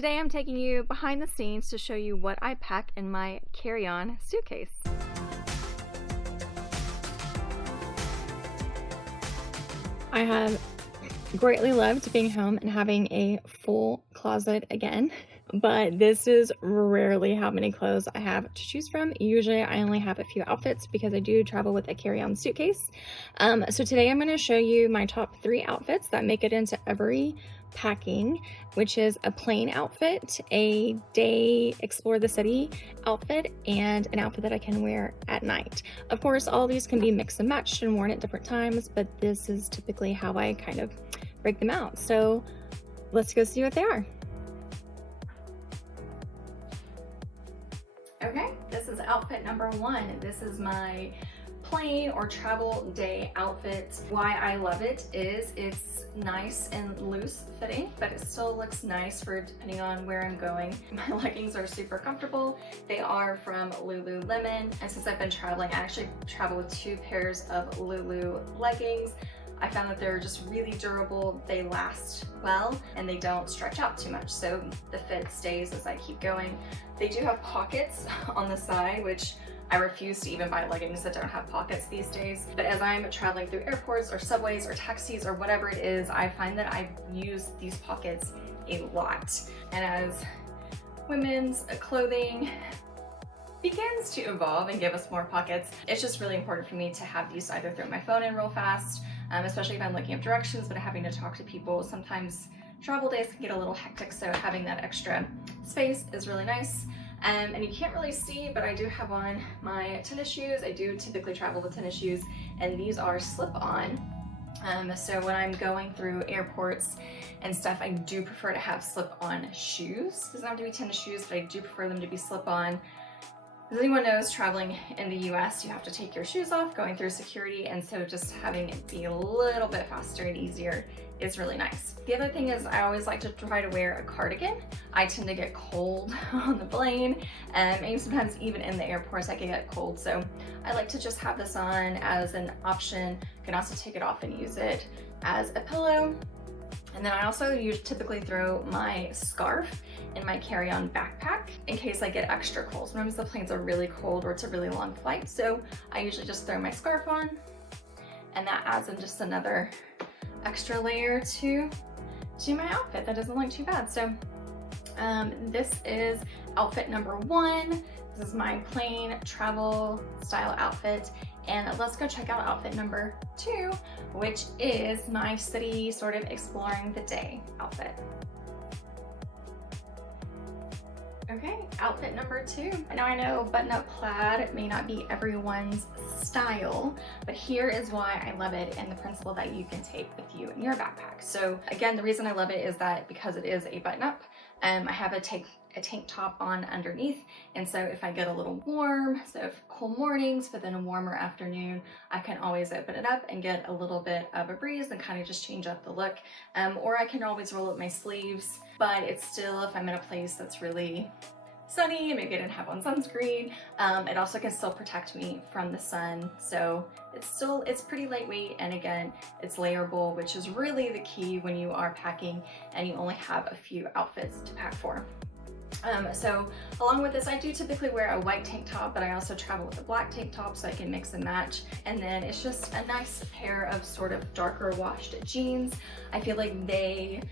Today I'm taking you behind the scenes to show you what I pack in my carry-on suitcase. I have greatly loved being home and having a full closet again, but this is rarely how many clothes I have to choose from. Usually I only have a few outfits because I do travel with a carry-on suitcase. So today I'm going to show you my top 3 outfits that make it into every packing, which is a plain outfit, a day explore the city outfit, and an outfit that I can wear at night. Of course, all these can be mixed and matched and worn at different times, but this is typically how I kind of break them out. So let's go see what they are. Okay, this is outfit number 1. This is my plain or travel day outfit. Why I love it is it's nice and loose fitting, but it still looks nice for depending on where I'm going. My leggings are super comfortable. They are from Lululemon, and since I've been traveling, I actually travel with 2 pairs of Lulu leggings. I found that they're just really durable, they last well, and they don't stretch out too much, so the fit stays as I keep going. They do have pockets on the side, which I refuse to even buy leggings that don't have pockets these days. But as I'm traveling through airports or subways or taxis or whatever it is, I find that I use these pockets a lot. And as women's clothing begins to evolve and give us more pockets, it's just really important for me to have these either throw my phone in real fast, especially if I'm looking up directions but having to talk to people. Sometimes travel days can get a little hectic, so having that extra space is really nice. And you can't really see, but I do have on my tennis shoes. I do typically travel with tennis shoes, and these are slip-on. So when I'm going through airports and stuff, I do prefer to have slip-on shoes. It doesn't have to be tennis shoes, but I do prefer them to be slip-on. As anyone knows, traveling in the US, you have to take your shoes off going through security, and so just having it be a little bit faster and easier is really nice. The other thing is I always like to try to wear a cardigan. I tend to get cold on the plane, and sometimes even in the airports I can get cold, so I like to just have this on as an option. You can also take it off and use it as a pillow. And then I also typically throw my scarf in my carry-on backpack in case I get extra cold. Sometimes the planes are really cold or it's a really long flight, so I usually just throw my scarf on, and that adds in just another extra layer to my outfit that doesn't look too bad. So this is outfit number 1. This is my plain travel style outfit. And let's go check out outfit number 2, which is my city sort of exploring the day outfit. Okay, outfit number 2. Now I know button-up plaid may not be everyone's style, but here is why I love it and the principle that you can take with you in your backpack. So again, the reason I love it is that because it is a button-up, I have a tank top on underneath, and so if I get a little warm, so if cool mornings but then a warmer afternoon, I can always open it up and get a little bit of a breeze and kind of just change up the look. Or I can always roll up my sleeves, but it's still, if I'm in a place that's really sunny, maybe I didn't have on sunscreen, it also can still protect me from the sun. So it's pretty lightweight, and again, it's layerable, which is really the key when you are packing and you only have a few outfits to pack for. So along with this, I do typically wear a white tank top, but I also travel with a black tank top so I can mix and match. And then it's just a nice pair of sort of darker washed jeans. I feel like they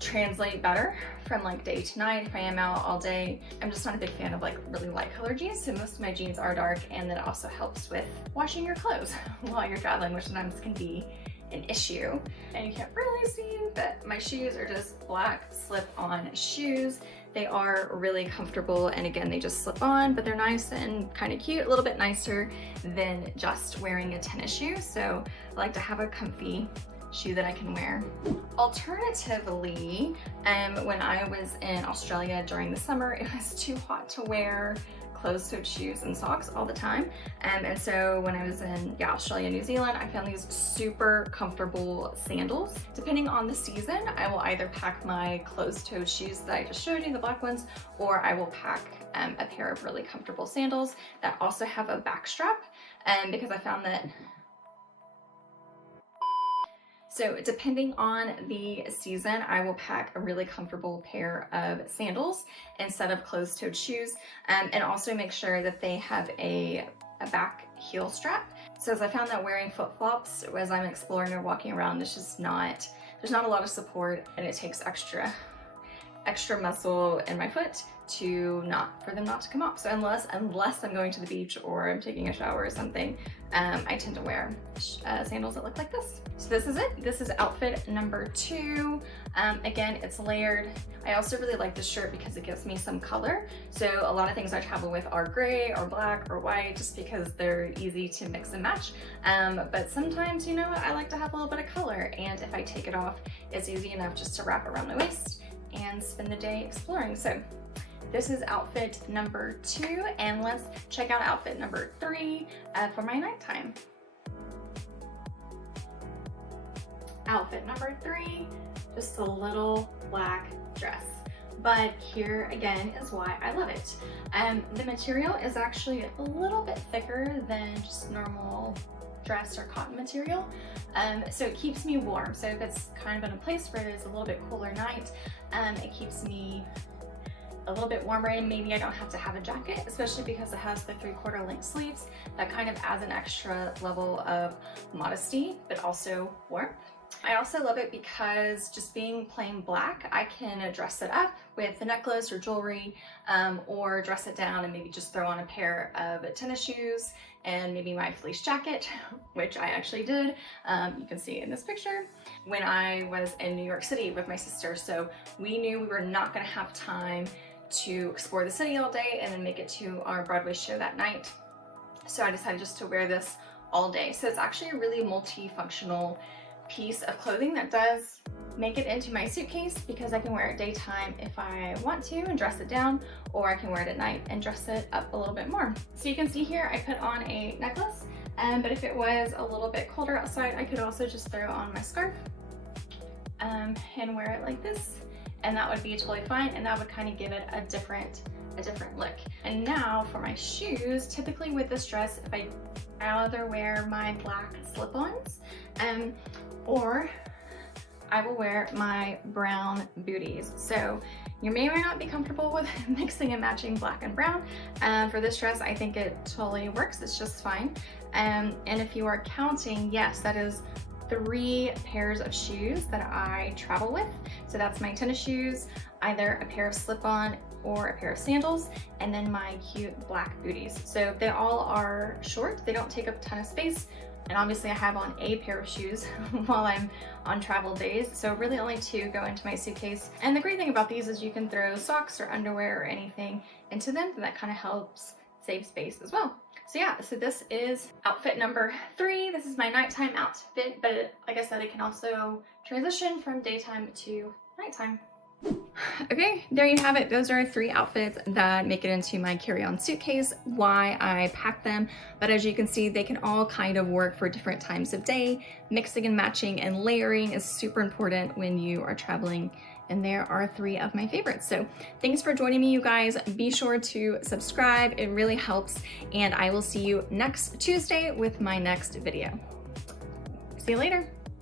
translate better from like day to night. If I am out all day, I'm just not a big fan of like really light colored jeans, so most of my jeans are dark, and that also helps with washing your clothes while you're traveling, which sometimes can be an issue. And you can't really see, but my shoes are just black slip-on shoes. They are really comfortable, and again, they just slip on, but they're nice and kind of cute, a little bit nicer than just wearing a tennis shoe. So I like to have a comfy shoe that I can wear. Alternatively, when I was in Australia during the summer, it was too hot to wear closed-toed shoes and socks all the time. And so when I was in Australia, New Zealand, I found these super comfortable sandals. Depending on the season, I will either pack my closed-toed shoes that I just showed you, the black ones, or I will pack a pair of really comfortable sandals that also have a back strap, because I found that So depending on the season, I will pack a really comfortable pair of sandals instead of closed-toed shoes, and also make sure that they have a back heel strap. So as I found that wearing flip-flops as I'm exploring or walking around, there's not a lot of support, and it takes extra muscle in my foot for them not to come off. So unless I'm going to the beach or I'm taking a shower or something, I tend to wear sandals that look like this. So this is it. This is outfit number 2. Again, it's layered. I also really like this shirt because it gives me some color. So a lot of things I travel with are gray or black or white, just because they're easy to mix and match. But sometimes, you know, I like to have a little bit of color, and if I take it off, it's easy enough just to wrap around my waist and spend the day exploring. So this is outfit number 2, and let's check out outfit number 3 for my nighttime. Outfit number 3, just a little black dress. But here again is why I love it. The material is actually a little bit thicker than just normal dress or cotton material, so it keeps me warm. So if it's kind of in a place where it is a little bit cooler night, it keeps me a little bit warmer, and maybe I don't have to have a jacket, especially because it has the 3/4 length sleeves. That kind of adds an extra level of modesty, but also warmth. I also love it because just being plain black, I can dress it up with a necklace or jewelry, or dress it down and maybe just throw on a pair of tennis shoes and maybe my fleece jacket, which I actually did. You can see in this picture when I was in New York City with my sister. So we knew we were not gonna have time to explore the city all day and then make it to our Broadway show that night. So I decided just to wear this all day. So it's actually a really multifunctional piece of clothing that does make it into my suitcase, because I can wear it daytime if I want to and dress it down, or I can wear it at night and dress it up a little bit more. So you can see here I put on a necklace, but if it was a little bit colder outside, I could also just throw on my scarf and wear it like this, and that would be totally fine, and that would kind of give it a different look. And now for my shoes, typically with this dress, if I either wear my black slip-ons, or I will wear my brown booties. So you may or may not be comfortable with mixing and matching black and brown. For this dress, I think it totally works. It's just fine. And if you are counting, yes, that is 3 pairs of shoes that I travel with. So that's my tennis shoes, either a pair of slip-on or a pair of sandals, and then my cute black booties. So they all are short, they don't take up a ton of space, and obviously I have on a pair of shoes while I'm on travel days, so really only 2 go into my suitcase. And the great thing about these is you can throw socks or underwear or anything into them, and that kind of helps save space as well. So yeah, so this is outfit number 3. This is my nighttime outfit, but like I said, it can also transition from daytime to nighttime. Okay, there you have it. Those are 3 outfits that make it into my carry-on suitcase, why I pack them. But as you can see, they can all kind of work for different times of day. Mixing and matching and layering is super important when you are traveling, and there are 3 of my favorites. So thanks for joining me, you guys. Be sure to subscribe, it really helps, and I will see you next Tuesday with my next video. See you later.